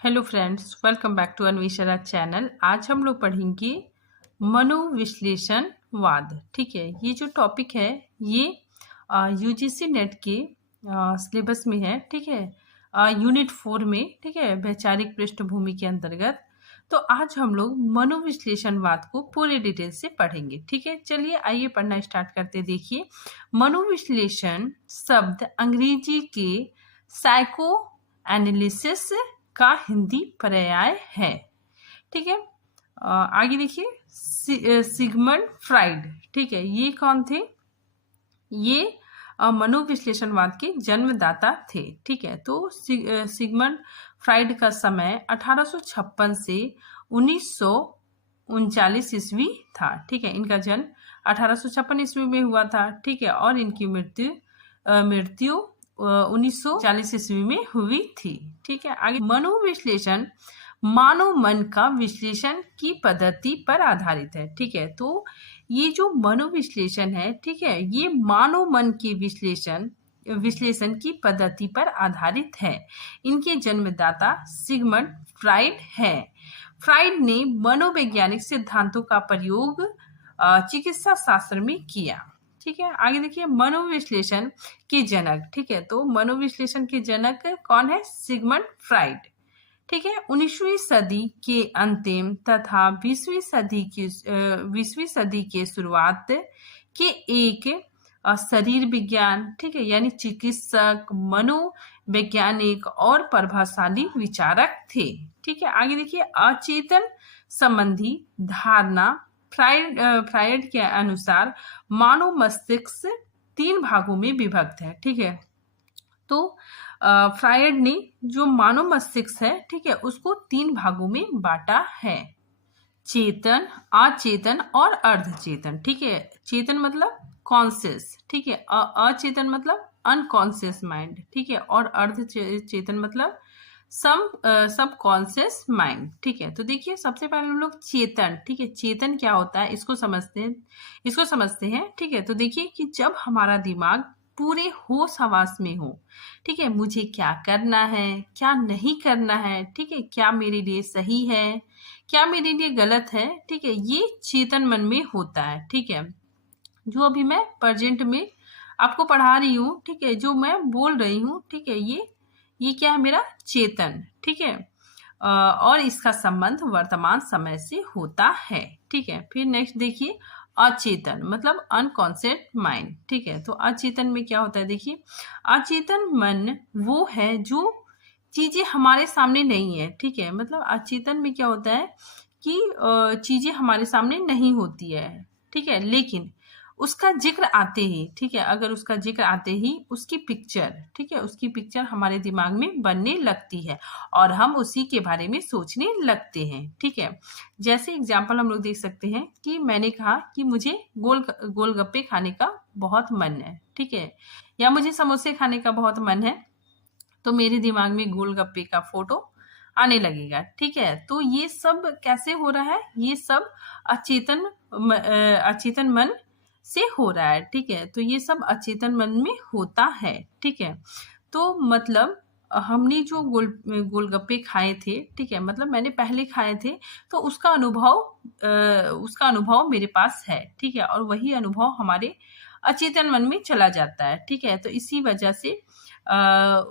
Hello friends, welcome back to Anveshana channel. आज हम लोग पढ़ेंगे मनोविश्लेषणवाद। ठीक है, ये जो टॉपिक है ये यूजीसी नेट के सिलेबस में है। ठीक है, यूनिट 4 में। ठीक है, वैचारिक पृष्ठभूमि के अंतर्गत। तो आज हम लोग मनोविश्लेषणवाद को पूरे डिटेल से पढ़ेंगे। ठीक है, चलिए आइए पढ़ना स्टार्ट करते। देखिए, मनोविश्लेषण शब्द अंग्रेजी के साइको एनालिसिस का हिंदी पर्याय है। ठीक है, आगे देखिए, सिगमंड फ्राइड। ठीक है, ये कौन थे? ये मनोविश्लेषणवाद के जन्मदाता थे। ठीक है, तो सिगमंड फ्राइड का समय 1856 से 1939 ईस्वी था। ठीक है, इनका जन्म 1856 ईस्वी में हुआ था। ठीक है, और इनकी मृत्यु 1940 ईस्वी में हुई थी। ठीक है, आगे मनोविश्लेषण मानव मन का विश्लेषण की पद्धति पर आधारित है। ठीक है, तो ये जो मनोविश्लेषण है, ठीक है, ये मानव मन के विश्लेषण की पद्धति पर आधारित है। इनके जन्मदाता सिगमंड फ्राइड है। फ्राइड ने मनोवैज्ञानिक सिद्धांतों का प्रयोग चिकित्सा शास्त्र में किया। ठीक है, आगे देखिए मनोविश्लेषण के जनक। ठीक है, तो मनोविश्लेषण के जनक कौन है? Sigmund Freud. ठीक है, 19वीं सदी के अंतिम तथा 20वीं सदी के शुरुआत के एक शरीर विज्ञान, ठीक है, यानी चिकित्सक, मनोवैज्ञानिक और प्रभावशाली विचारक थे। ठीक है, आगे देखिए अचेतन संबंधी धारणा। फ्राइड के अनुसार मानव मस्तिष्क 3 भागों में विभक्त है। ठीक है, तो फ्राइड ने जो मानव मस्तिष्क है, ठीक है, उसको 3 भागों में बांटा है: चेतन, अचेतन और अर्धचेतन। ठीक है, चेतन मतलब कॉन्शियस, ठीक है, अचेतन मतलब अनकॉन्शियस माइंड, ठीक है, और अर्धचेतन मतलब सब कॉन्शियस माइंड। ठीक है, तो देखिए सबसे पहले हम लोग चेतन, ठीक है, चेतन क्या होता है इसको समझते हैं। ठीक है, तो देखिए कि जब हमारा दिमाग पूरे होश हवास में हो, ठीक है, मुझे क्या करना है, क्या नहीं करना है, ठीक है, क्या मेरे लिए सही है, क्या मेरे लिए गलत है, ठीक है, ये चेतन मन में होता है। ठीक है, जो अभी मैं प्रेजेंट में आपको पढ़ा रही हूँ, ठीक है, जो मैं बोल रही हूँ, ठीक है, ये क्या है? मेरा चेतन। ठीक है, और इसका संबंध वर्तमान समय से होता है। ठीक है, फिर नेक्स्ट देखिए अचेतन मतलब अनकॉन्शियस माइंड। ठीक है, तो अचेतन में क्या होता है? देखिए, अचेतन मन वो है जो चीजें हमारे सामने नहीं है। ठीक है, मतलब अचेतन में क्या होता है कि चीजें हमारे सामने नहीं होती है। ठीक है, लेकिन उसका जिक्र आते ही, ठीक है, अगर उसका जिक्र आते ही उसकी पिक्चर, ठीक है, उसकी पिक्चर हमारे दिमाग में बनने लगती है और हम उसी के बारे में सोचने लगते हैं। ठीक है, जैसे एग्जाम्पल हम लोग देख सकते हैं कि मैंने कहा कि मुझे गोलगप्पे खाने का बहुत मन है। ठीक है, या मुझे समोसे खाने का बहुत मन है, तो मेरे दिमाग में गोलगप्पे का फोटो आने लगेगा। ठीक है, तो ये सब कैसे हो रहा है? ये सब अचेतन मन से हो रहा है। ठीक है, तो ये सब अचेतन मन में होता है। ठीक है, तो मतलब हमने जो गोलगप्पे खाए थे, ठीक है, मतलब मैंने पहले खाए थे, तो उसका अनुभव मेरे पास है। ठीक है, और वही अनुभव हमारे अचेतन मन में चला जाता है। ठीक है, तो इसी वजह से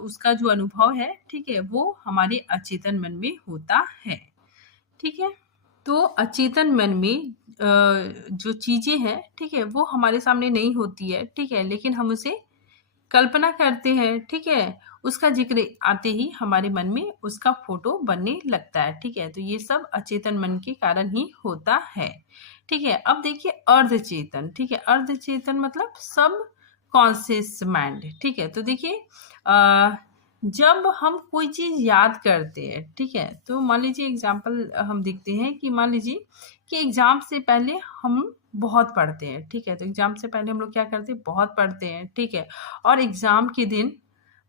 उसका जो अनुभव है, ठीक है, वो हमारे अचेतन मन में होता है। ठीक है, तो अचेतन मन में जो चीजें हैं, ठीक है, वो हमारे सामने नहीं होती है। ठीक है, लेकिन हम उसे कल्पना करते हैं। ठीक है, उसका जिक्र आते ही हमारे मन में उसका फोटो बनने लगता है। ठीक है, तो ये सब अचेतन मन के कारण ही होता है। ठीक है, अब देखिए अर्धचेतन। ठीक है, अर्धचेतन मतलब सब कॉन्शियस माइंड। ठीक है, तो देखिए जब हम कोई चीज याद करते हैं, ठीक है, तो मान लीजिए एग्जाम्पल हम देखते हैं कि मान लीजिए कि एग्जाम से पहले हम बहुत पढ़ते हैं। ठीक है, तो एग्जाम से पहले हम लोग क्या करते हैं? बहुत पढ़ते हैं। ठीक है, और एग्जाम के दिन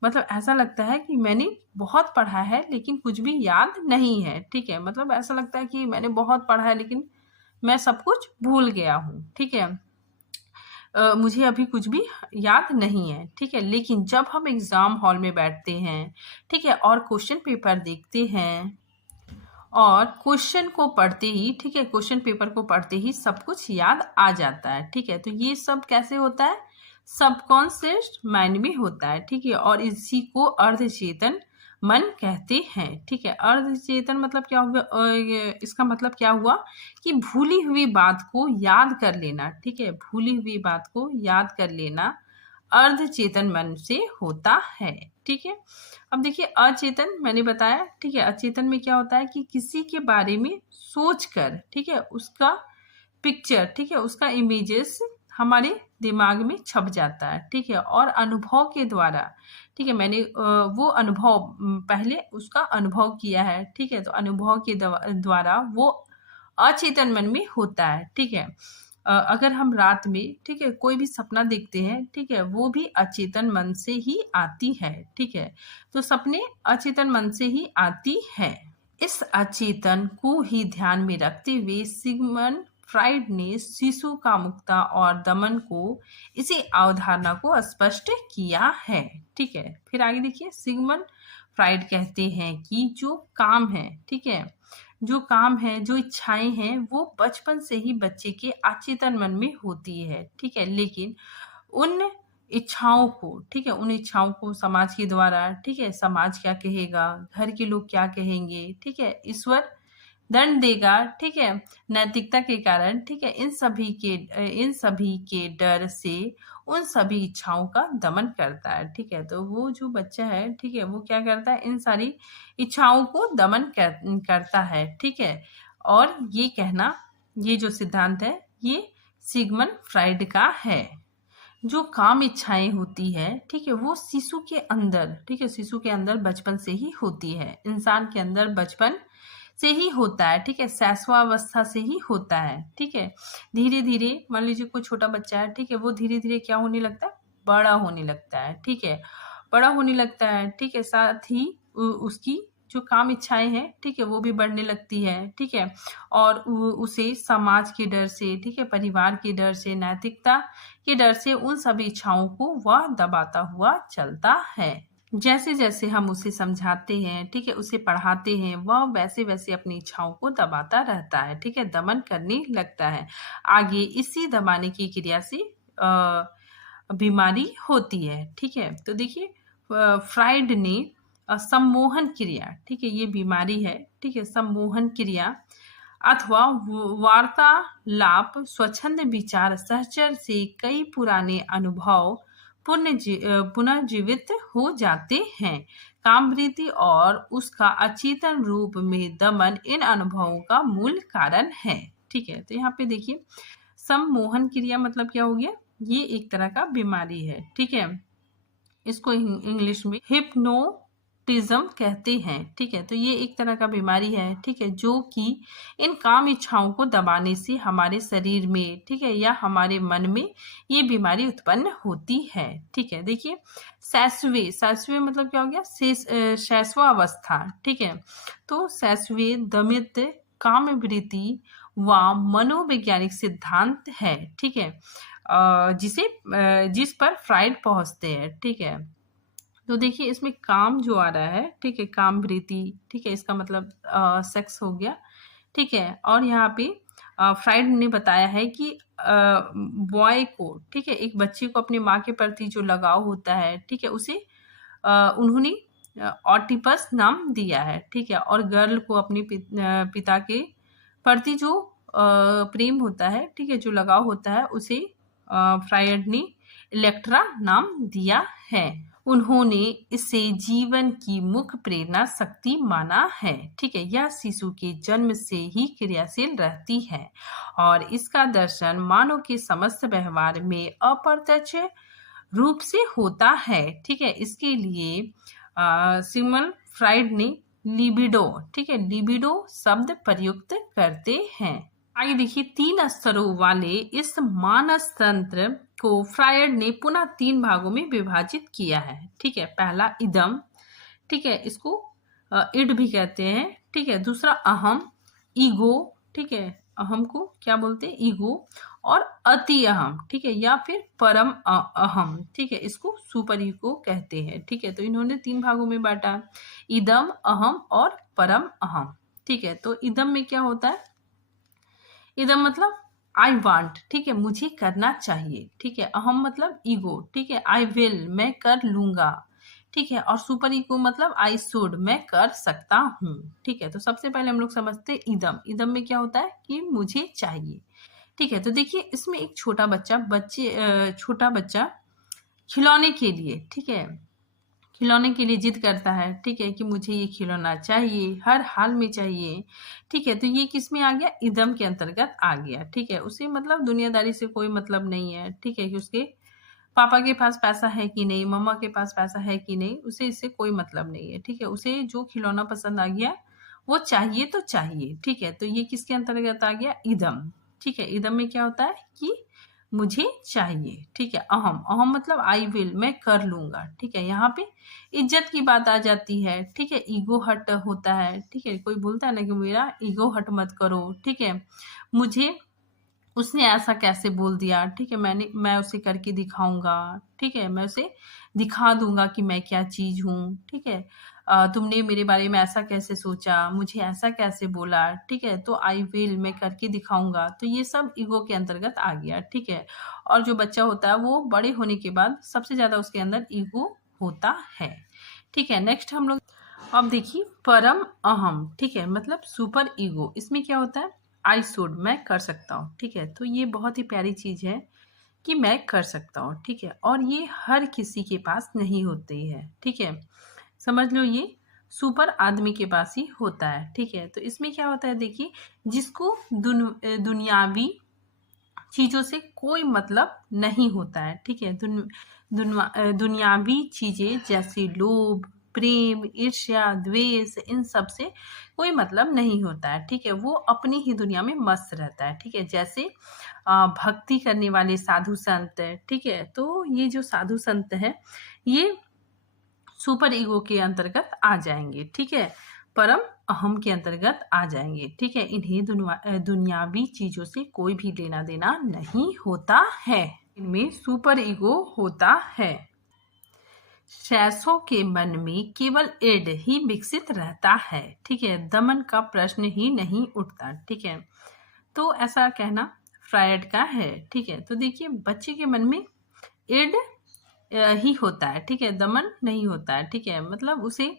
मतलब ऐसा लगता है कि मैंने बहुत पढ़ा है लेकिन कुछ भी याद नहीं है। ठीक है, मतलब ऐसा लगता है कि मैंने बहुत पढ़ा है लेकिन मैं सब कुछ भूल गया हूँ। ठीक है, मुझे अभी कुछ भी याद नहीं है, ठीक है। लेकिन जब हम एग्जाम हॉल में बैठते हैं, ठीक है, और क्वेश्चन पेपर देखते हैं और क्वेश्चन को पढ़ते ही, ठीक है, क्वेश्चन पेपर को पढ़ते ही सब कुछ याद आ जाता है, ठीक है। तो ये सब कैसे होता है? सबकॉन्शियस माइंड में होता है, ठीक है। और इसी को अर्धचेतन मन कहते हैं, ठीक है। अर्धचेतन मतलब क्या हुआ? इसका मतलब क्या हुआ कि भूली हुई बात को याद कर लेना, ठीक है। भूली हुई बात को याद कर लेना अर्धचेतन मन से होता है, ठीक है। अब देखिए अचेतन मैंने बताया, ठीक है। अचेतन में क्या होता है कि किसी के बारे में सोचकर, ठीक है, उसका पिक्चर, ठीक है, उसका इमेजेस हमारे दिमाग में छप जाता है, ठीक है। और अनुभव के द्वारा, ठीक है, मैंने वो अनुभव पहले उसका अनुभव किया है, ठीक है। तो अनुभव के द्वारा वो अचेतन मन में होता है, ठीक है। अगर हम रात में, ठीक है, कोई भी सपना देखते हैं, ठीक है, वो भी अचेतन मन से ही आती है, ठीक है। तो सपने अचेतन मन से ही आती है। इस अचेतन को ही ध्यान में रखते हुए सिगमंड फ्राइड ने शिशु कामुकता और दमन को इसी अवधारणा को स्पष्ट किया है, ठीक है। फिर आगे देखिए, सिगमंड फ्राइड कहते हैं कि जो काम है, ठीक है, जो काम है, जो इच्छाएं हैं, वो बचपन से ही बच्चे के अचेतन मन में होती है, ठीक है। लेकिन उन इच्छाओं को, ठीक है, उन इच्छाओं को समाज के द्वारा, ठीक है, समाज क्या कहेगा, घर के लोग क्या कहेंगे, ठीक है, ईश्वर दंड देगा, ठीक है, नैतिकता के कारण, ठीक है, इन सभी के डर से उन सभी इच्छाओं का दमन करता है, ठीक है। तो वो जो बच्चा है, ठीक है, वो क्या करता है? इन सारी इच्छाओं को दमन करता है, ठीक है। और ये कहना, ये जो सिद्धांत है, ये सिगमंड फ्राइड का है। जो काम इच्छाएं होती है, ठीक है, वो शिशु के अंदर, ठीक है, शिशु के अंदर बचपन से ही होती है, इंसान के अंदर बचपन से ही होता है, ठीक है, शैशवावस्था से ही होता है, ठीक है। धीरे धीरे मान लीजिए कोई छोटा बच्चा है, ठीक है, वो धीरे धीरे क्या होने लगता है? बड़ा होने लगता है, ठीक है, बड़ा होने लगता है, ठीक है। साथ ही उसकी जो काम इच्छाएं हैं, ठीक है, वो भी बढ़ने लगती है, ठीक है। और उसे समाज के डर से, ठीक है, परिवार के डर से, नैतिकता के डर से उन सभी इच्छाओं को वह दबाता हुआ चलता है। जैसे जैसे हम उसे समझाते हैं, ठीक है, उसे पढ़ाते हैं, वह वैसे वैसे अपनी इच्छाओं को दबाता रहता है, ठीक है, दमन करने लगता है। आगे इसी दबाने की क्रिया से बीमारी होती है, ठीक है। तो देखिए फ्राइड ने सम्मोहन क्रिया, ठीक है, ये बीमारी है, ठीक है, सम्मोहन क्रिया अथवा वार्तालाप स्वच्छंद विचार सहचर से कई पुराने अनुभव पुनर्जीवित हो जाते हैं। कामवृत्ति और उसका अचेतन रूप में दमन इन अनुभवों का मूल कारण है, ठीक है। तो यहाँ पे देखिए सम्मोहन क्रिया मतलब क्या हो गया? ये एक तरह का बीमारी है, ठीक है। इसको इंग्लिश में हिप्नोटिज्म कहते हैं, ठीक है। तो ये एक तरह का बीमारी है, ठीक है, जो कि इन काम इच्छाओं को दबाने से हमारे शरीर में, ठीक है, या हमारे मन में ये बीमारी उत्पन्न होती है, ठीक है। देखिए शैशवे मतलब क्या हो गया? शैशवावस्था, ठीक है। तो शैशवे दमित कामवृत्ति व मनोवैज्ञानिक सिद्धांत है, ठीक है, जिस पर फ्राइड पहुंचते हैं, ठीक है। तो देखिए इसमें काम जो आ रहा है, ठीक है, काम वृत्ति, ठीक है, इसका मतलब सेक्स हो गया, ठीक है। और यहाँ पे फ्राइड ने बताया है कि बॉय को, ठीक है, एक बच्चे को अपनी माँ के प्रति जो लगाव होता है, ठीक है, उसे उन्होंने ऑटिपस नाम दिया है, ठीक है। और गर्ल को अपने पिता के प्रति जो प्रेम होता है, ठीक है, जो लगाव होता है, उसे फ्राइड ने इलेक्ट्रा नाम दिया है। उन्होंने इसे जीवन की मुख्य प्रेरणा शक्ति माना है, ठीक है। यह शिशु के जन्म से ही क्रियाशील रहती है और इसका दर्शन मानव के समस्त व्यवहार में अप्रत्यक्ष रूप से होता है, ठीक है। इसके लिए सिगमंड फ्राइड ने लिबिडो, ठीक है, लिबिडो शब्द प्रयुक्त करते हैं। आगे देखिए 3 स्तरों वाले इस मानस तंत्र को फ्राइड ने पुनः 3 भागों में विभाजित किया है, ठीक है। पहला इदम, ठीक है, इसको इड भी कहते हैं, ठीक है। दूसरा अहम, ईगो, ठीक है, अहम को क्या बोलते हैं, ईगो, और अति अहम, ठीक है, या फिर परम अहम, ठीक है, इसको सुपर ईगो कहते हैं। ठीक है, तो इन्होंने 3 भागों में बांटा, इदम, अहम और परम अहम। ठीक है, तो इदम में क्या होता है, इदम मतलब आई वांट, ठीक है, मुझे करना चाहिए। ठीक है, अहम मतलब ईगो, ठीक है, आई विल, मैं कर लूंगा। ठीक है, और सुपर ईगो मतलब आई शुड, मैं कर सकता हूँ। ठीक है, तो सबसे पहले हम लोग समझते हैं इदम। इदम में क्या होता है कि मुझे चाहिए। ठीक है, तो देखिए इसमें एक छोटा बच्चा खिलौने के लिए, ठीक है, खिलौने के लिए जिद करता है, ठीक है, कि मुझे ये खिलौना चाहिए, हर हाल में चाहिए। ठीक है, तो ये किस में आ गया, इदम के अंतर्गत आ गया। ठीक है, उसे मतलब दुनियादारी से कोई मतलब नहीं है। ठीक है, कि उसके पापा के पास पैसा है कि नहीं, मम्मा के पास पैसा है कि नहीं, उसे इससे कोई मतलब नहीं है। ठीक है, उसे जो खिलौना पसंद आ गया वो चाहिए तो चाहिए। ठीक है, तो ये किसके अंतर्गत आ गया, इदम। ठीक है, इदम में क्या होता है कि मुझे चाहिए। ठीक है, अहम, अहम मतलब आई विल, मैं कर लूंगा। ठीक है, यहाँ पे इज्जत की बात आ जाती है। ठीक है, ईगो हट होता है। ठीक है, कोई बोलता है ना कि मेरा ईगो हट मत करो। ठीक है, मुझे उसने ऐसा कैसे बोल दिया, ठीक है, मैं उसे करके दिखाऊंगा। ठीक है, मैं उसे दिखा दूंगा कि मैं क्या चीज हूँ। ठीक है, तुमने मेरे बारे में ऐसा कैसे सोचा, मुझे ऐसा कैसे बोला। ठीक है, तो आई विल, मैं करके दिखाऊंगा। तो ये सब ईगो के अंतर्गत आ गया। ठीक है, और जो बच्चा होता है वो बड़े होने के बाद सबसे ज्यादा उसके अंदर ईगो होता है। ठीक है, नेक्स्ट हम लोग अब देखिए परम अहम। ठीक है, मतलब सुपर ईगो। इसमें क्या होता है, आई शुड, मैं कर सकता हूँ। ठीक है, तो ये बहुत ही प्यारी चीज है कि मैं कर सकता हूँ। ठीक है, और ये हर किसी के पास नहीं होती है। ठीक है, समझ लो ये सुपर आदमी के पास ही होता है। ठीक है, तो इसमें क्या होता है, देखिए जिसको दुनियावी चीजों से कोई मतलब नहीं होता है। ठीक है, दुनियावी चीजें जैसे लोभ, प्रेम, ईर्ष्या, द्वेष, इन सब से कोई मतलब नहीं होता है। ठीक है, वो अपनी ही दुनिया में मस्त रहता है। ठीक है, जैसे भक्ति करने वाले साधु संत। ठीक है, तो ये जो साधु संत है ये सुपर ईगो के अंतर्गत आ जाएंगे। ठीक है, परम अहम के अंतर्गत आ जाएंगे। ठीक है, इन्हें दुनियावी चीजों से कोई भी लेना देना नहीं होता है, इनमें सुपर ईगो होता है। शैसों के मन में केवल इड ही विकसित रहता है। ठीक है, दमन का प्रश्न ही नहीं उठता। ठीक है, तो ऐसा कहना फ्रायड का है। ठीक है, तो देखिए बच्चे के मन में इड ही होता है। ठीक है, दमन नहीं होता है। ठीक है, मतलब उसे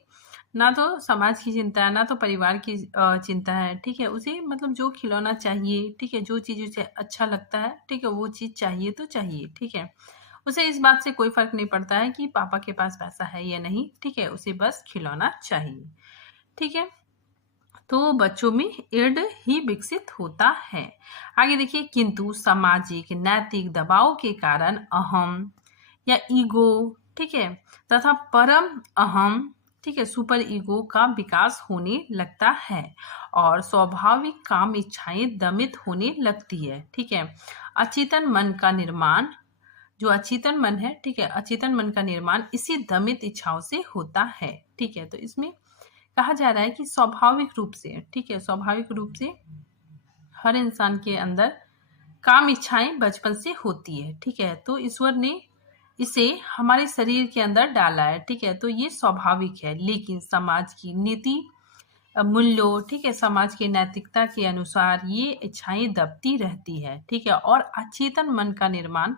ना तो समाज की चिंता है, ना तो परिवार की चिंता है। ठीक है, उसे मतलब जो खिलौना चाहिए, ठीक है, जो चीज उसे अच्छा लगता है, ठीक है, वो चीज चाहिए तो चाहिए। ठीक है, उसे इस बात से कोई फर्क नहीं पड़ता है कि पापा के पास पैसा है या नहीं। ठीक है, उसे बस खिलौना चाहिए। ठीक है, तो बच्चों में इर्द ही विकसित होता है। आगे देखिए, किंतु सामाजिक नैतिक दबाव के कारण अहम या ईगो, ठीक है, तथा परम अहम, ठीक है, सुपर ईगो का विकास होने लगता है और स्वाभाविक काम इच्छाएं दमित होने लगती है। ठीक है, अचेतन मन का निर्माण, जो अचेतन मन है, ठीक है, अचेतन मन का निर्माण इसी दमित इच्छाओं से होता है। ठीक है, तो इसमें कहा जा रहा है कि स्वाभाविक रूप से, ठीक है, स्वाभाविक रूप से हर इंसान के अंदर काम इच्छाएं बचपन से होती है। ठीक है, तो ईश्वर ने इसे हमारे शरीर के अंदर डाला है। ठीक है, तो ये स्वाभाविक है, लेकिन समाज की नीति मूल्यों, ठीक है, समाज की नैतिकता के अनुसार ये इच्छाएं दबती रहती है। ठीक है, और अचेतन मन का निर्माण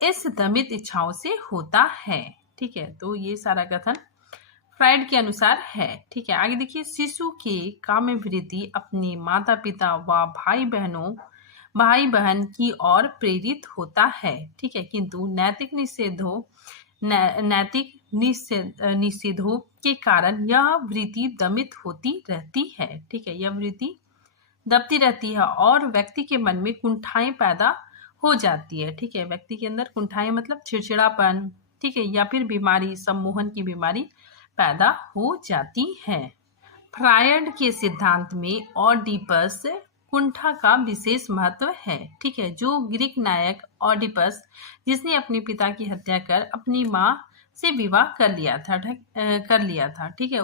इस दमित इच्छाओं से होता है। ठीक है, तो ये सारा कथन फ्रायड के अनुसार है। ठीक है, आगे देखिए, शिशु के काम्य वृत्ति अपने माता पिता व भाई बहन की ओर प्रेरित होता है। ठीक है, किंतु नैतिक निषेधों के कारण यह वृत्ति दमित होती रहती है। ठीक है, यह वृत्ति दबती रहती है और व्यक्ति के मन में कुंठाएं पैदा हो जाती है। ठीक है, व्यक्ति के अंदर कुंठाएं मतलब चिड़चिड़ापन, ठीक है, या फिर बीमारी, सम्मोहन की बीमारी पैदा हो जाती है। फ्रायड के सिद्धांत में ऑडिपस कुंठा का विशेष महत्व है। ठीक है, जो ग्रीक नायक ऑडिपस, जिसने अपने पिता की हत्या कर अपनी मां से विवाह कर लिया था। ठीक है,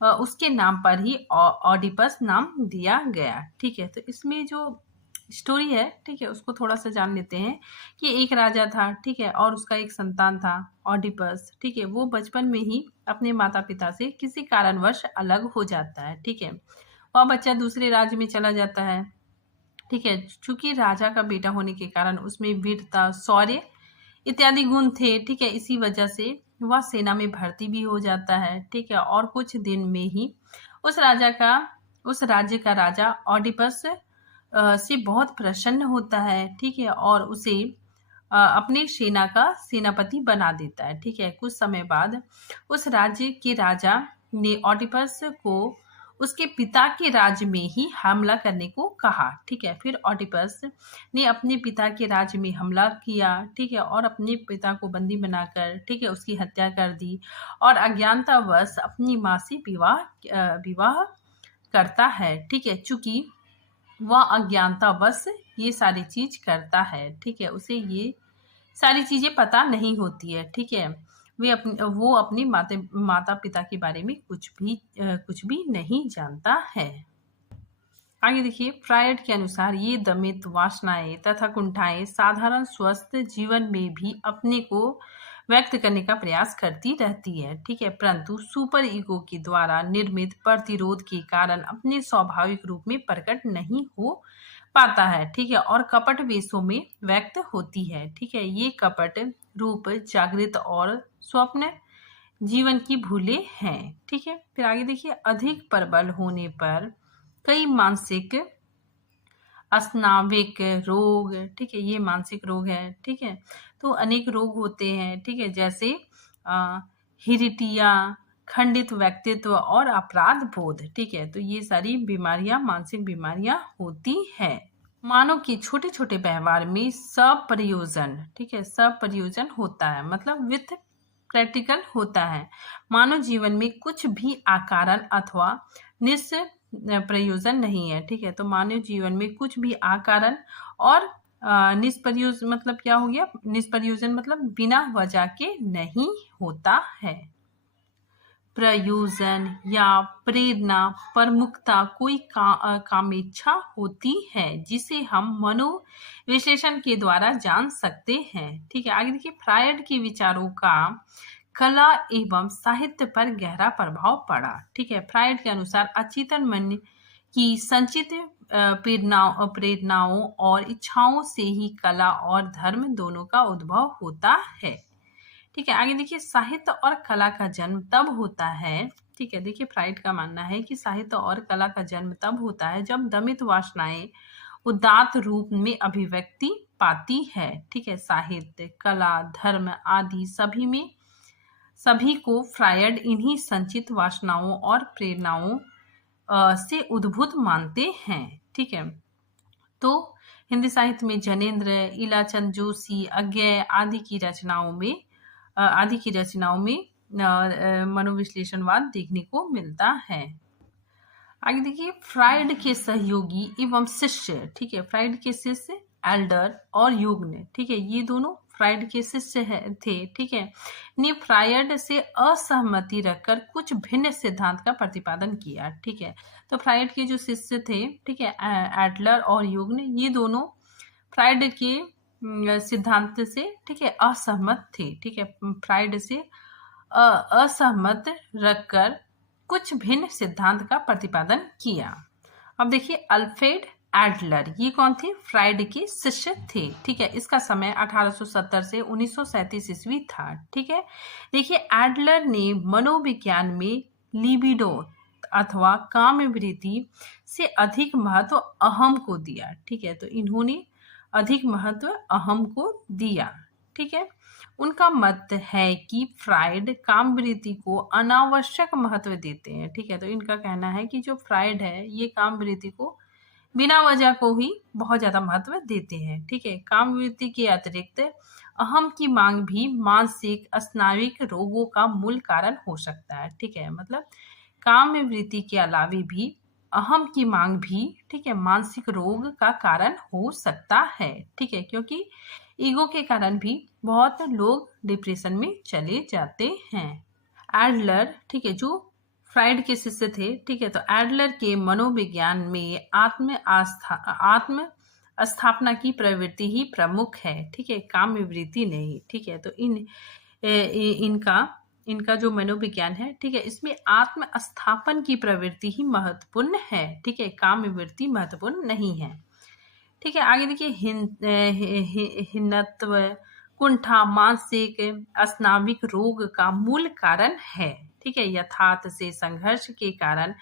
उसके नाम पर ही ऑडिपस नाम दिया गया। ठीक है, तो इसमें जो स्टोरी है, ठीक है, उसको थोड़ा सा जान लेते हैं कि एक राजा था, ठीक है, और उसका एक संतान था ऑडिपस। ठीक है, वो बचपन में ही अपने माता पिता से किसी कारणवश अलग हो जाता है। ठीक है, वह बच्चा दूसरे राज्य में चला जाता है। ठीक है, चूंकि राजा का बेटा होने के कारण उसमें वीरता, शौर्य इत्यादि गुण थे। ठीक है, इसी वजह से वह सेना में भर्ती भी हो जाता है। ठीक है, और कुछ दिन में ही उस राज्य का राजा ऑडिपस से बहुत प्रसन्न होता है। ठीक है, और उसे अपने सेना का सेनापति बना देता है। ठीक है, कुछ समय बाद उस राज्य के राजा ने ऑडिपस को उसके पिता के राज्य में ही हमला करने को कहा। ठीक है, फिर ऑडिपस ने अपने पिता के राज्य में हमला किया। ठीक है, और अपने पिता को बंदी बनाकर, ठीक है, उसकी हत्या कर दी और अज्ञानतावश अपनी माँ से विवाह करता है। ठीक है, चूंकि वह अज्ञानतावश ये सारी चीज करता है। ठीक है, उसे ये सारी चीजें पता नहीं होती है। ठीक है, वो अपने माता पिता के बारे में कुछ भी नहीं जानता है। आगे देखिए, फ्रायड के अनुसार ये दमित वासनाएं तथा कुंठाएं साधारण स्वस्थ जीवन में भी अपने को व्यक्त करने का प्रयास करती रहती है। ठीक है, परंतु सुपर ईगो के द्वारा निर्मित प्रतिरोध के कारण अपने स्वाभाविक रूप में प्रकट नहीं हो पाता है। ठीक है, और कपट वेशों में व्यक्त होती है। ठीक है, ये कपट रूप जागृत और स्वप्न जीवन की भूले हैं। ठीक है, फिर आगे देखिए, अधिक प्रबल होने पर कई मानसिक स्नाविक रोग, ठीक है, ये मानसिक रोग है। ठीक है, तो अनेक रोग होते हैं। ठीक है, जैसे हिरिटिया, खंडित व्यक्तित्व और अपराध बोध। ठीक है, तो ये सारी बीमारियां मानसिक बीमारियां होती है। मानव के छोटे छोटे व्यवहार में सप्रयोजन, ठीक है, सप्रयोजन होता है, मतलब विथ प्रैक्टिकल होता है। मानव जीवन में कुछ भी अकारण अथवा निष्प्रयोजन नहीं है। ठीक है, तो मानव जीवन में कुछ भी अकारण और निष्प्रयोजन मतलब क्या हो गया? निष्प्रयोजन मतलब बिना वजह के नहीं होता है। प्रयोजन या प्रेरणा प्रमुखता कोई कामेच्छा होती है जिसे हम मनोविश्लेषण के द्वारा जान सकते हैं। ठीक है, आगे देखिए, फ्रायड के विचारों का कला एवं साहित्य पर गहरा प्रभाव पड़ा। ठीक है, फ्रायड के अनुसार अचेतन मन की संचित प्रेरणाओं और इच्छाओं से ही कला और धर्म दोनों का उद्भव होता है। ठीक है, आगे देखिए, साहित्य और कला का जन्म तब होता है। ठीक है, देखिए, फ्रायड का मानना है कि साहित्य और कला का जन्म तब होता है जब दमित वासनाएं उदात्त रूप में अभिव्यक्ति पाती है। ठीक है, साहित्य, कला, धर्म आदि सभी को फ्रायड इन्हीं संचित वासनाओं और प्रेरणाओं से उद्भूत मानते हैं। ठीक है, तो हिंदी साहित्य में जनेन्द्र, इलाचंद जोशी, अज्ञेय आदि की रचनाओं में मनोविश्लेषणवाद देखने को मिलता है। आगे देखिए, फ्रायड के सहयोगी एवं शिष्य, ठीक है, फ्रायड के शिष्य एल्डर और युग्न, ठीक है, ये दोनों फ्रायड के शिष्य थे। ठीक है, ने फ्रायड से असहमति रखकर कुछ भिन्न सिद्धांत का प्रतिपादन किया। ठीक है, तो फ्रायड के जो शिष्य थे, ठीक है, एडलर और युग्न, ये दोनों फ्रायड के सिद्धांत से, ठीक है, असहमत थे। ठीक है, फ्रायड से असहमत रखकर कुछ भिन्न सिद्धांत का प्रतिपादन किया। अब देखिए, अल्फ्रेड एडलर, ये कौन थे? फ्रायड के शिष्य थे। ठीक है, इसका समय 1870 से 1937 ईस्वी था। ठीक है, देखिए, एडलर ने मनोविज्ञान में लिबिडो अथवा कामवृत्ति से अधिक महत्व अहम को दिया। ठीक है, तो इन्होंने अधिक महत्व अहम को दिया। ठीक है, उनका मत है कि फ्रायड कामवृत्ति को अनावश्यक महत्व देते हैं। ठीक है, तो इनका कहना है कि जो फ्रायड है ये कामवृत्ति को बिना वजह को ही बहुत ज्यादा महत्व देते हैं। ठीक है, कामवृत्ति के अतिरिक्त अहम की मांग भी मानसिक स्नाविक रोगों का मूल कारण हो सकता है। ठीक है, मतलब कामवृत्ति के अलावे भी अहम की मांग भी, ठीक है, मानसिक रोग का कारण हो सकता है। ठीक है, क्योंकि ईगो के कारण भी बहुत लोग डिप्रेशन में चले जाते हैं। एडलर, ठीक है, जो फ्राइड के शिष्य थे। ठीक है, तो एडलर के मनोविज्ञान में आत्म स्थापना की प्रवृत्ति ही प्रमुख है। ठीक है, काम विवृत्ति नहीं। ठीक है, तो इनका इनका जो मनोविज्ञान है, ठीक है, इसमें आत्म स्थापन की प्रवृत्ति ही महत्वपूर्ण है। ठीक है, काम विवृत्ति महत्वपूर्ण नहीं है। ठीक है, आगे देखिए हिन्नत्व कुंठा मानसिक स्नाविक रोग का मूल कारण है। ठीक है, यथार्थ से संघर्ष के कारण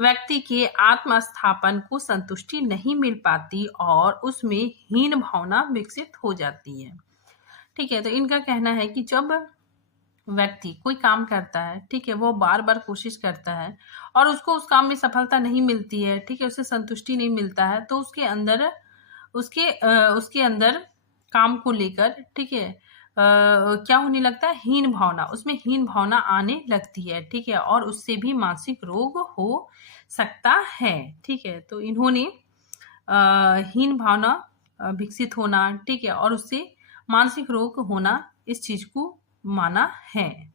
व्यक्ति के आत्म स्थापन को संतुष्टि नहीं मिल पाती और उसमें हीन भावना विकसित हो जाती है। ठीक है, तो इनका कहना है कि जब व्यक्ति कोई काम करता है, ठीक है, वो बार बार कोशिश करता है और उसको उस काम में सफलता नहीं मिलती है, ठीक है, उसे संतुष्टि नहीं मिलता है, तो उसके अंदर काम को लेकर, ठीक है, क्या होने लगता है, हीन भावना, उसमें हीन भावना आने लगती है। ठीक है, और उससे भी मानसिक रोग हो सकता है। ठीक है, तो इन्होंने हीन भावना विकसित होना, ठीक है, और उससे मानसिक रोग होना, इस चीज को माना है।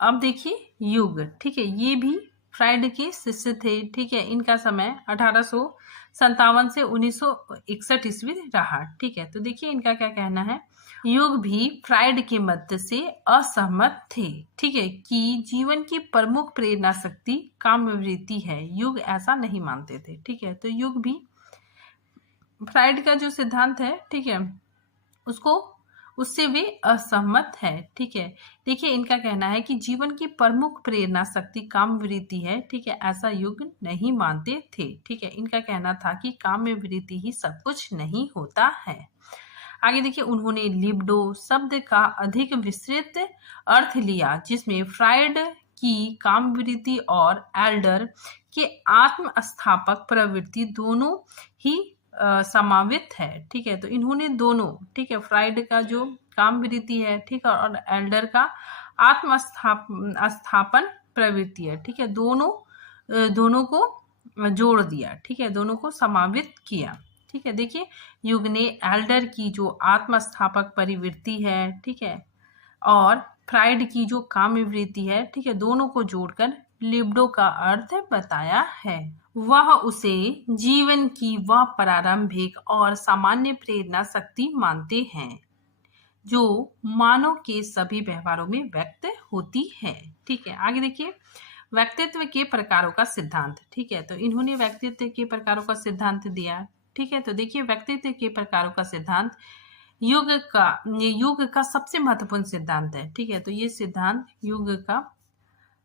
अब देखिए युग, ठीक है, ये भी फ्राइड के शिष्य थे। ठीक है, इनका समय 1857 से 1961 ईस्वी रहा। ठीक है, तो देखिए इनका क्या कहना है। युग भी फ्राइड के मत से असहमत थे। ठीक है, कि जीवन की प्रमुख प्रेरणा शक्ति काम विवृत्ति है। युग ऐसा नहीं मानते थे। ठीक है, तो युग भी फ्राइड का जो सिद्धांत है, ठीक है, उससे वे असहमत है। ठीक है, देखिए इनका कहना है कि जीवन की प्रमुख प्रेरणा शक्ति काम वृत्ति है। ठीक है, ऐसा युग नहीं मानते थे। ठीक है, इनका कहना था कि काम में वृत्ति ही सब कुछ नहीं होता है। आगे देखिए, उन्होंने लिबिडो शब्द का अधिक विस्तृत अर्थ लिया, जिसमें फ्राइड की काम वृत्ति और एल्डर के आत्म स्थापक प्रवृत्ति दोनों ही समावित है। ठीक है, तो इन्होंने दोनों, ठीक है, फ्राइड का जो काम वृत्ति है, ठीक है, और एल्डर का आत्म स्थापन प्रवृत्ति है, ठीक है, दोनों को जोड़ दिया। ठीक है, दोनों को समावित किया। ठीक है, देखिए युग ने एल्डर की जो आत्म स्थापक प्रवृत्ति है, ठीक है, और फ्राइड की जो काम वृत्ति है, ठीक है, दोनों को जोड़कर लिबिडो का अर्थ बताया है। वह उसे जीवन की वह प्रारंभिक और सामान्य प्रेरणा शक्ति मानते हैं जो मानव के सभी व्यवहारों में व्यक्त होती है। ठीक है, आगे देखिए व्यक्तित्व के प्रकारों का सिद्धांत। ठीक है, तो इन्होंने व्यक्तित्व के प्रकारों का सिद्धांत दिया। ठीक है, तो देखिए व्यक्तित्व के प्रकारों का सिद्धांत युग का सबसे महत्वपूर्ण सिद्धांत है। ठीक है, तो ये सिद्धांत युग का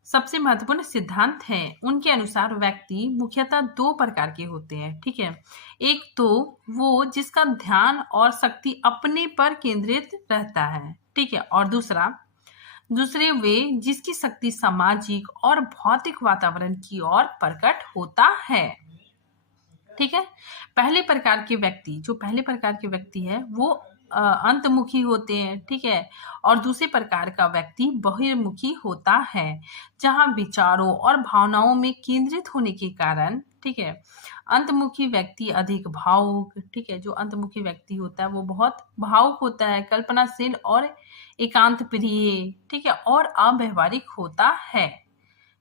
सबसे महत्वपूर्ण सिद्धांत है। उनके अनुसार व्यक्ति मुख्यतः दो प्रकार के होते हैं। ठीक है, एक तो वो जिसका ध्यान और शक्ति अपने पर केंद्रित रहता है। ठीक है, और दूसरे वे जिसकी शक्ति सामाजिक और भौतिक वातावरण की ओर प्रकट होता है। ठीक है, पहले प्रकार के व्यक्ति है वो अंतमुखी होते हैं। ठीक है, और दूसरे प्रकार का व्यक्ति बहिर्मुखी होता है, जहां विचारों और भावनाओं में केंद्रित होने के कारण, ठीक है, अंतमुखी व्यक्ति अधिक भावुक, ठीक है, जो अंतमुखी व्यक्ति होता है वो बहुत भावुक होता है, कल्पनाशील और एकांत प्रिय, ठीक है, और अव्यवहारिक होता है।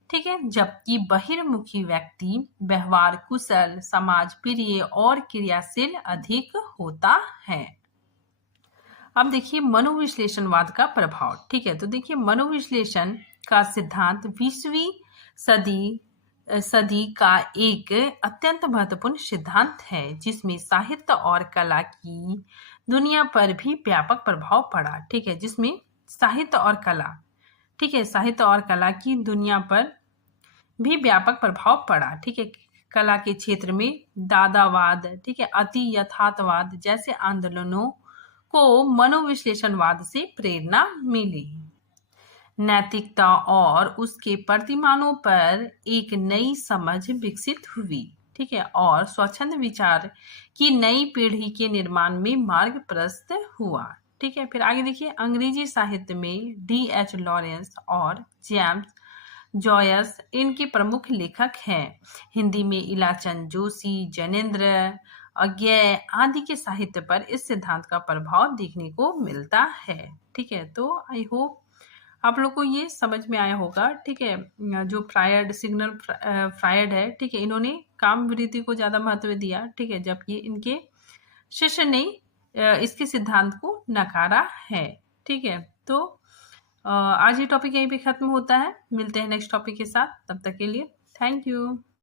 ठीक है, जबकि बहिर्मुखी व्यक्ति व्यवहार कुशल, समाज प्रिय और क्रियाशील अधिक होता है। अब देखिए मनोविश्लेषणवाद का प्रभाव। ठीक है, तो देखिए मनोविश्लेषण का सिद्धांत 20वीं सदी का एक अत्यंत महत्वपूर्ण सिद्धांत है, जिसमें साहित्य और कला की दुनिया पर भी व्यापक प्रभाव पड़ा। ठीक है, जिसमें साहित्य और कला की दुनिया पर भी व्यापक प्रभाव पड़ा। ठीक है, कला के क्षेत्र में दादावाद, ठीक है, अति यथार्थवाद जैसे आंदोलनों को मनोविश्लेषणवाद से प्रेरणा मिली। नैतिकता और उसके प्रतिमानों पर एक नई समझ विकसित हुई। ठीक है, और स्वच्छंद विचार की नई पीढ़ी के निर्माण में मार्ग प्रशस्त हुआ। ठीक है, फिर आगे देखिए अंग्रेजी साहित्य में D.H. लॉरेंस और जेम्स जॉयस इनके प्रमुख लेखक हैं। हिंदी में इलाचंद जोशी, जैनेन्द्र अज्ञेय आदि के साहित्य पर इस सिद्धांत का प्रभाव देखने को मिलता है। ठीक है, तो आई होप आप लोग को ये समझ में आया होगा, ठीक है। जो फ्रायड, सिग्नल फ्रायड है, ठीक है, इन्होंने काम वृद्धि को ज़्यादा महत्व दिया, ठीक है, जबकि इनके शिष्य ने इसके सिद्धांत को नकारा है, ठीक है। तो आज ये टॉपिक यहीं पे खत्म होता है। मिलते हैं नेक्स्ट टॉपिक के साथ, तब तक के लिए थैंक यू।